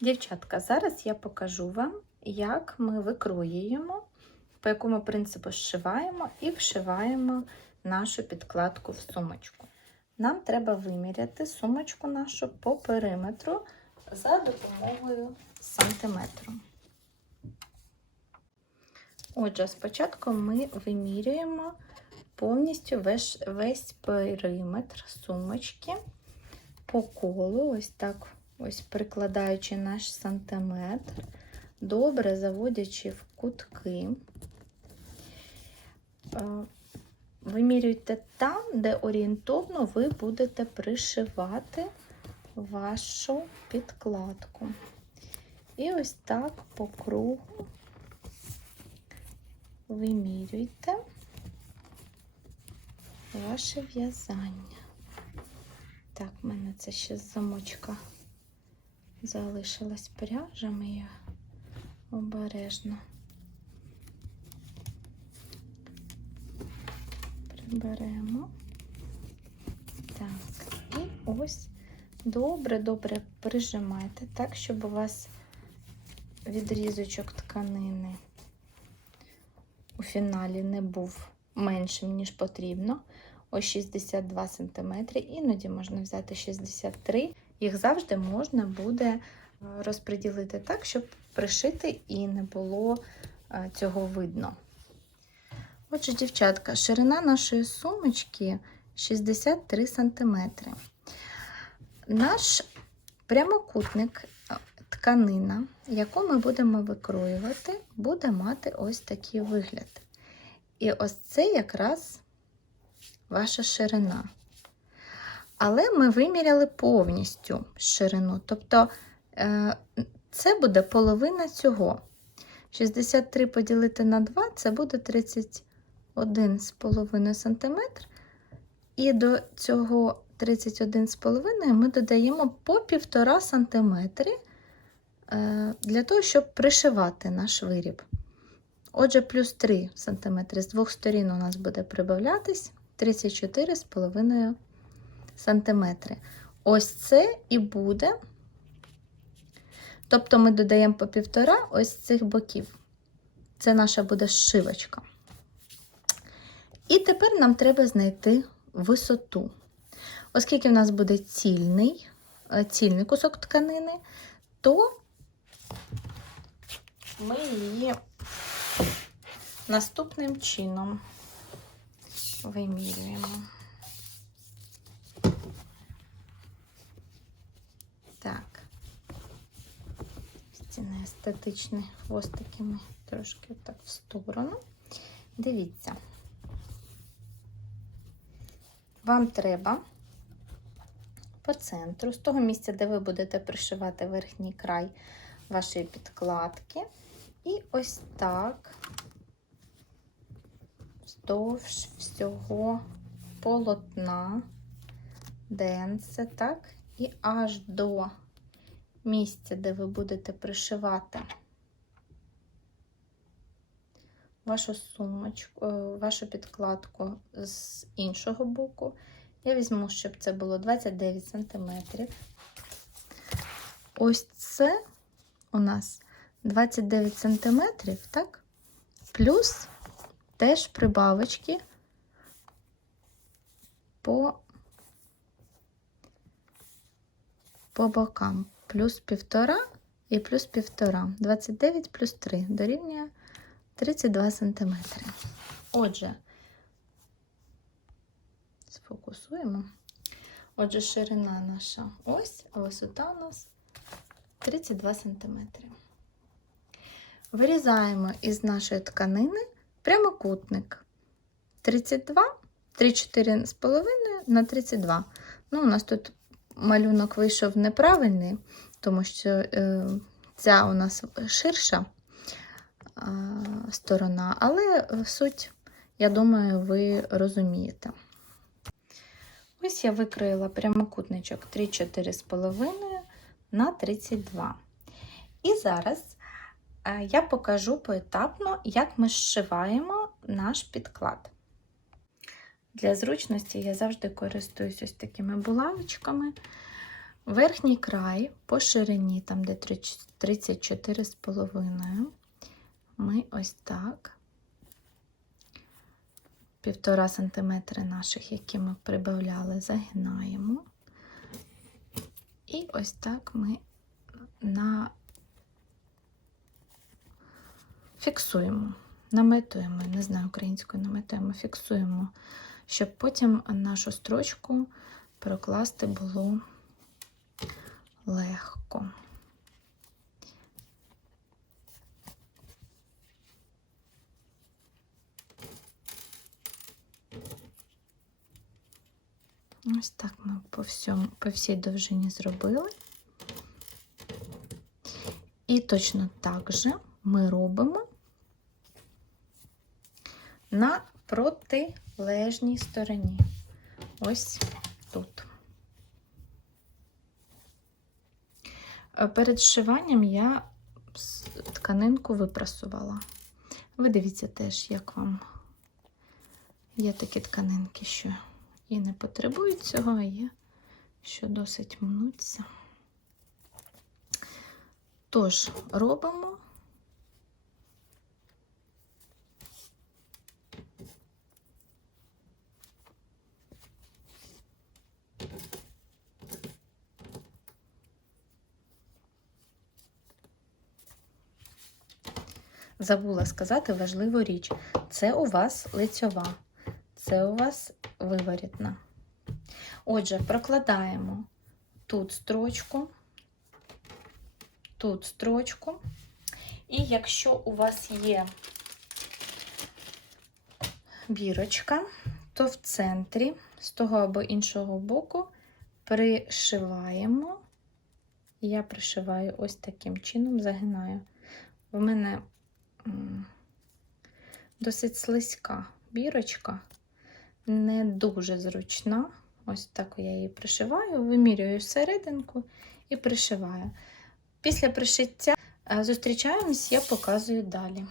Дівчатка, зараз я покажу вам, як ми викроюємо, по якому принципу зшиваємо і вшиваємо нашу підкладку в сумочку. Нам треба виміряти сумочку нашу по периметру за допомогою сантиметру. Отже, спочатку ми вимірюємо повністю весь, весь периметр сумочки по колу, ось так, ось прикладаючи наш сантиметр, добре заводячи в кутки. Е, Вимірюйте там, де орієнтовно ви будете пришивати вашу підкладку. І ось так по кругу вимірюйте ваше в'язання. Так, в мене це ще з замочка залишилась пряжа моя обережно. Приберемо. Так, і ось добре-добре прижимайте так, щоб у вас відрізочок тканини у фіналі не був меншим, ніж потрібно. Ось 62 см, іноді можна взяти 63 Їх завжди можна буде е, розподілити так, щоб пришити і не було е, цього видно. Отже, дівчатка, ширина нашої сумочки 63 см. Наш прямокутник е, тканина, яку ми будемо викроювати, буде мати ось такий вигляд. І ось це якраз ваша ширина. Але ми виміряли повністю ширину. Тобто е, це буде половина цього. 63 поділити на 2 це буде 31,5 см. І до цього 31,5 ми додаємо по 1,5 см е, для того, щоб пришивати наш виріб. Отже, плюс 3 см з двох сторін у нас буде прибавлятись 34,5 см. Ось це і буде. Тобто ми додаємо по півтора ось цих боків. Це наша буде шивочка. І тепер нам треба знайти висоту. Оскільки в нас буде цільний, е, цільний кусок тканини, то ми її наступним чином вимірюємо. Так, ці неестетичні хвостики ми трошки так в сторону. Дивіться, вам треба по центру, з того місця, де ви будете пришивати верхній край вашої підкладки, і ось так вздовж всього полотна денце, так, і аж до місця, де ви будете пришивати вашу сумочку, е, вашу підкладку з іншого боку. Я візьму, щоб це було 29 см. Ось це у нас 29 см, так? Плюс теж прибавочки по по бокам. Плюс півтора і плюс півтора. 29 плюс 3 дорівнює 32 см. Отже, сфокусуємо. Отже, ширина наша ось, а висота у нас 32 см. Вирізаємо із нашої тканини прямокутник 32, 34,5 на 32. Ну, у нас тут малюнок вийшов неправильний, тому що е, ця у нас ширша е, сторона, але суть, я думаю, ви розумієте. Ось я викроїла прямокутничок 3,4,5 на 32. І зараз е, я покажу поетапно, як ми зшиваємо наш підклад. Для зручності я завжди користуюсь ось такими булавочками. Верхній край по ширині, там де 34,5, ми ось так, півтора сантиметри наших, які ми прибавляли, загинаємо. І ось так ми на фіксуємо, наметуємо, не знаю українською наметуємо, фіксуємо, щоб потім нашу строчку прокласти було легко. Ось так ми по, всьому, по всій довжині зробили. І точно так же ми робимо на протилежній стороні. Ось тут. Е, Перед зшиванням я тканинку випрасувала. Ви дивіться теж, як вам є такі тканинки, що і не потребують цього, а є, що досить мнуться. Тож, робимо Забула сказати важливу річ. Це у вас лицьова, це у вас виворітна. Отже, прокладаємо тут строчку, тут строчку. І якщо у вас є бірочка, то в центрі з того або іншого боку пришиваємо. Я пришиваю ось таким чином, загинаю. В мене досить слизька бірочка, не дуже зручна. Ось так я її пришиваю, вимірюю серединку і пришиваю. Після пришиття е, зустрічаємось, я показую далі.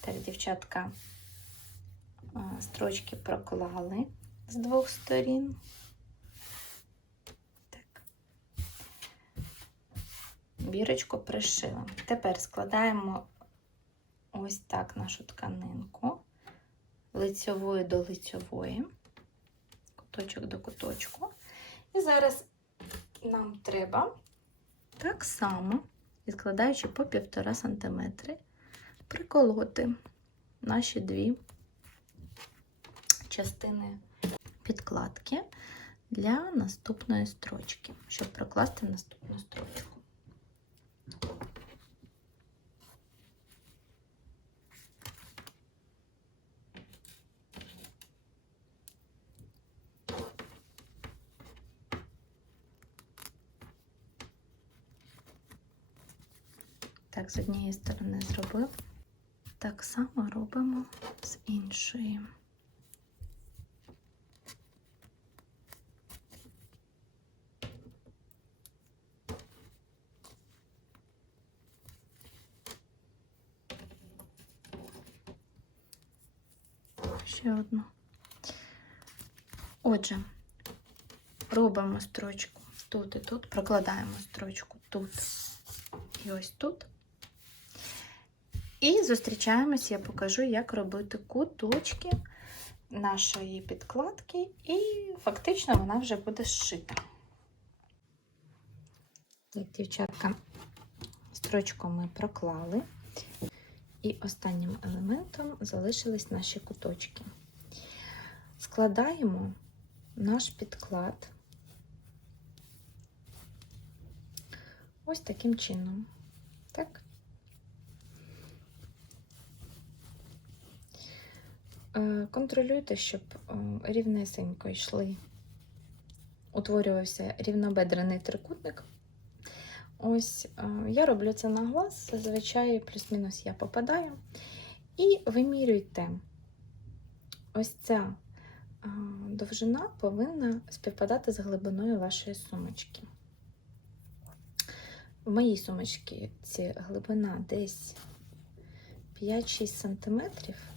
Так, дівчатка, е, строчки проклали з двох сторін. Бірочку пришила. Тепер складаємо ось так нашу тканинку лицьової до лицьової, куточок до куточку. І зараз нам треба так само, відкладаючи по 1,5 см, приколоти наші дві частини підкладки для наступної строчки, щоб прокласти наступну строчку. Так, з однієї сторони зробив. Так само робимо з іншої. Ще одну. Отже, робимо строчку тут і тут, прокладаємо строчку тут і ось тут. І зустрічаємось, я покажу, як робити куточки нашої підкладки, і фактично вона вже буде зшита. Так, дівчатка, строчку ми проклали, і останнім елементом залишились наші куточки. Складаємо наш підклад ось таким чином. Так? Е, Контролюйте, щоб е, рівнесенько йшли, утворювався рівнобедрений трикутник. Ось е, я роблю це на глаз, зазвичай плюс-мінус я попадаю. І вимірюйте, ось ця довжина повинна співпадати з глибиною вашої сумочки. В моїй сумочці ці глибина десь 5-6 см.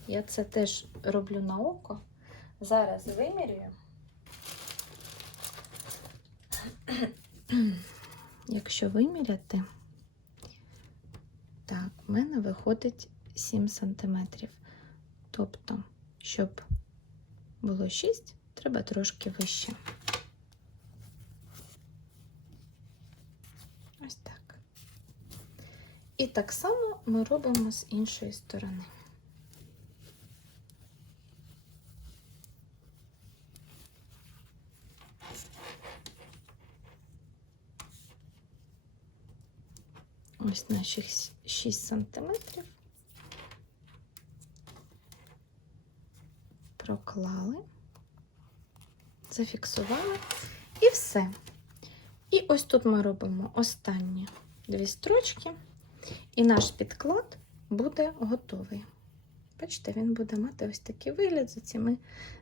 Я це теж роблю на око. Зараз вимірюю. якщо виміряти, так, в мене виходить 7 см. Тобто, щоб було 6, треба трошки вище. Ось так. І так само ми робимо з іншої сторони. Ось наших 6 сантиметрів. Проклали, зафіксували і все. І ось тут ми робимо останні дві строчки, і наш підклад буде готовий. Бачите, він буде мати ось такий вигляд за цими,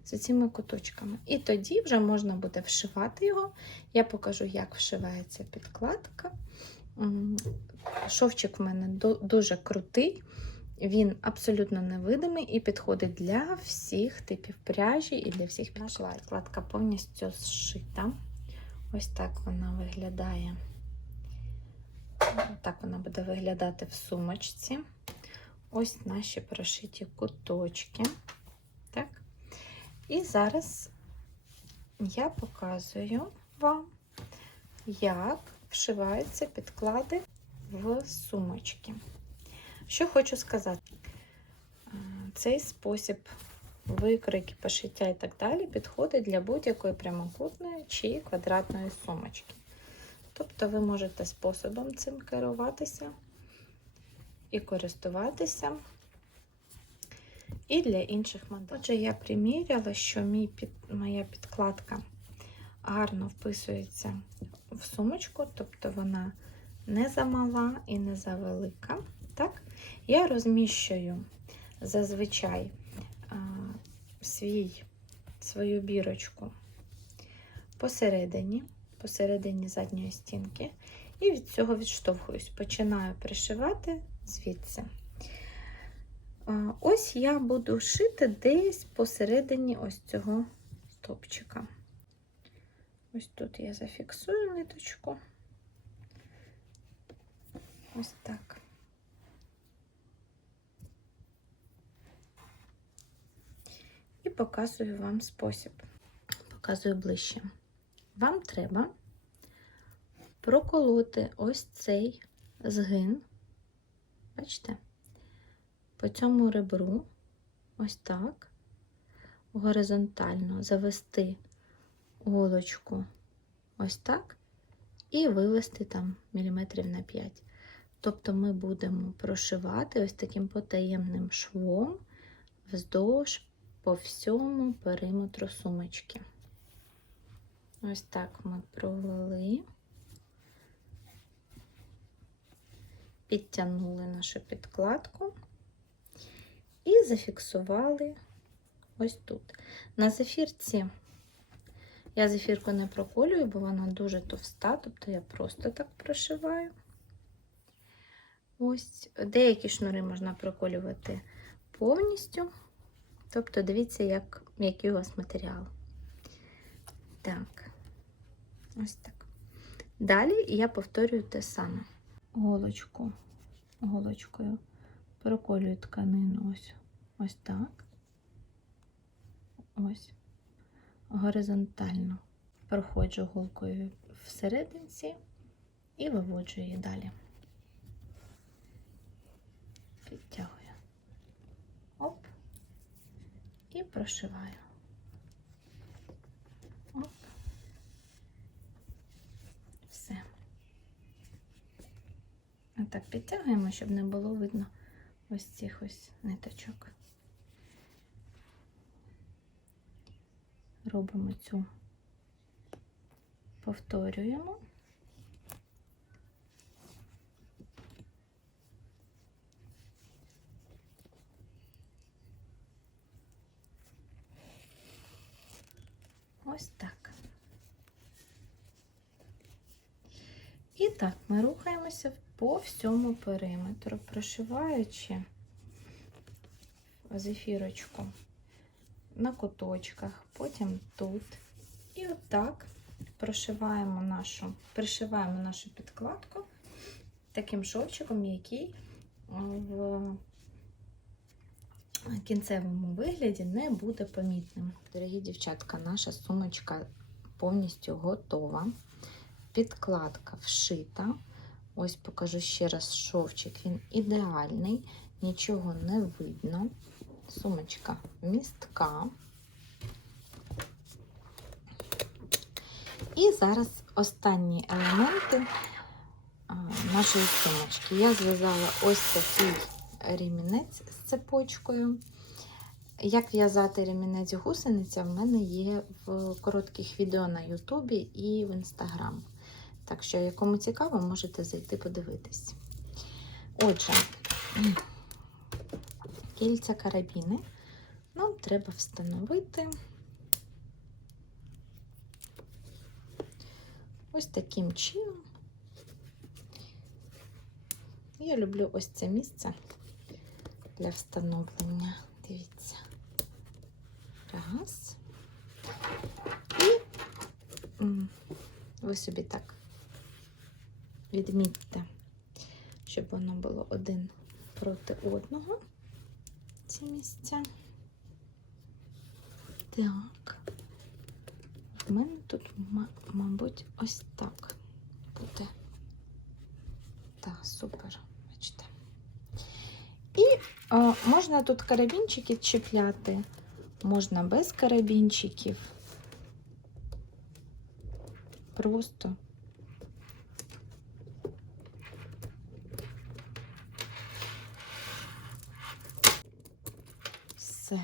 за цими куточками. І тоді вже можна буде вшивати його. Я покажу, як вшивається підкладка. Шовчик в мене дуже крутий, він абсолютно невидимий і підходить для всіх типів пряжі і для всіх підкладів. Підкладка повністю зшита. Ось так вона виглядає. Так вона буде виглядати в сумочці. Ось наші прошиті куточки. Так. І зараз я показую вам, як вшиваються підклади в сумочки. Що хочу сказати, цей спосіб викройки, пошиття і так далі підходить для будь-якої прямокутної чи квадратної сумочки. Тобто ви можете способом цим керуватися і користуватися і для інших моделей. Отже, я приміряла, що мій під, моя підкладка гарно вписується в сумочку, тобто вона не замала і не завелика. Так? Я розміщую зазвичай а, свій, свою бірочку посередині, посередині задньої стінки, і від цього відштовхуюсь. Починаю пришивати звідси. А, Ось я буду шити десь посередині ось цього стопчика. Ось тут я зафіксую ниточку. Ось так. Показую вам спосіб. Показую ближче. Вам треба проколоти ось цей згин, бачите, по цьому ребру, ось так, горизонтально завести голочку ось так, і вивести там міліметрів на 5. Тобто ми будемо прошивати ось таким потаємним швом вздовж по всьому периметру сумочки. Ось так ми провели, підтягнули нашу підкладку і зафіксували ось тут. На зефірці я зефірку не проколюю, бо вона дуже товста, тобто я просто так прошиваю. Ось деякі шнури можна проколювати повністю. Тобто, дивіться, як, який у вас матеріал. Так, ось так. Далі я повторюю те саме. Голочку, голочкою проколюю тканину ось, ось так. Ось. Горизонтально проходжу голкою всерединці і виводжу її далі. Підтягую. Оп. І прошиваю. Оп. Все. Отак підтягуємо, щоб не було видно ось цих ось ниточок. Робимо цю, повторюємо. Ось так. І так, ми рухаємося по всьому периметру, прошиваючи зефірочку на куточках, потім тут. І отак прошиваємо нашу, пришиваємо нашу підкладку таким шовчиком, який в кінцевому вигляді не буде помітним. Дорогі дівчатка, наша сумочка повністю готова. Підкладка вшита. Ось покажу ще раз шовчик. Він ідеальний, нічого не видно. Сумочка містка. І зараз останні елементи нашої сумочки. Я зв'язала ось такий ремінець з цепочкою. Як в'язати ремінець гусениця, в мене є в коротких відео на Ютубі і в Інстаграм. Так що, якому цікаво, можете зайти подивитись. Отже, кільця карабіни нам треба встановити ось таким чином. Я люблю ось це місце для встановлення. Дивіться. Раз. І ви собі так відмітьте, щоб воно було один проти одного. Ці місця. Так. В мене тут, мабуть, ось так буде. Так, супер. Можна тут карабінчики чіпляти, можна без карабінчиків. Просто. Все.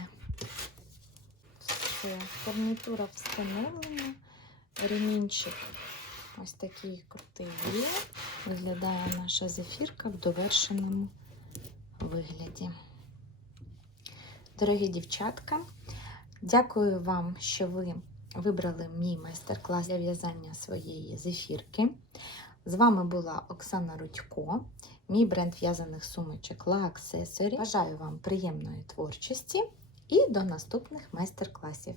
Все. Фурнітура встановлена. Ремінчик ось такий крутий є. Виглядає наша зефірка в довершеному вигляді. Дорогі дівчатка, дякую вам, що ви вибрали мій майстер-клас для в'язання своєї зефірки. З вами була Оксана Рудько, мій бренд в'язаних сумочок La Accessory. Бажаю вам приємної творчості і до наступних майстер-класів.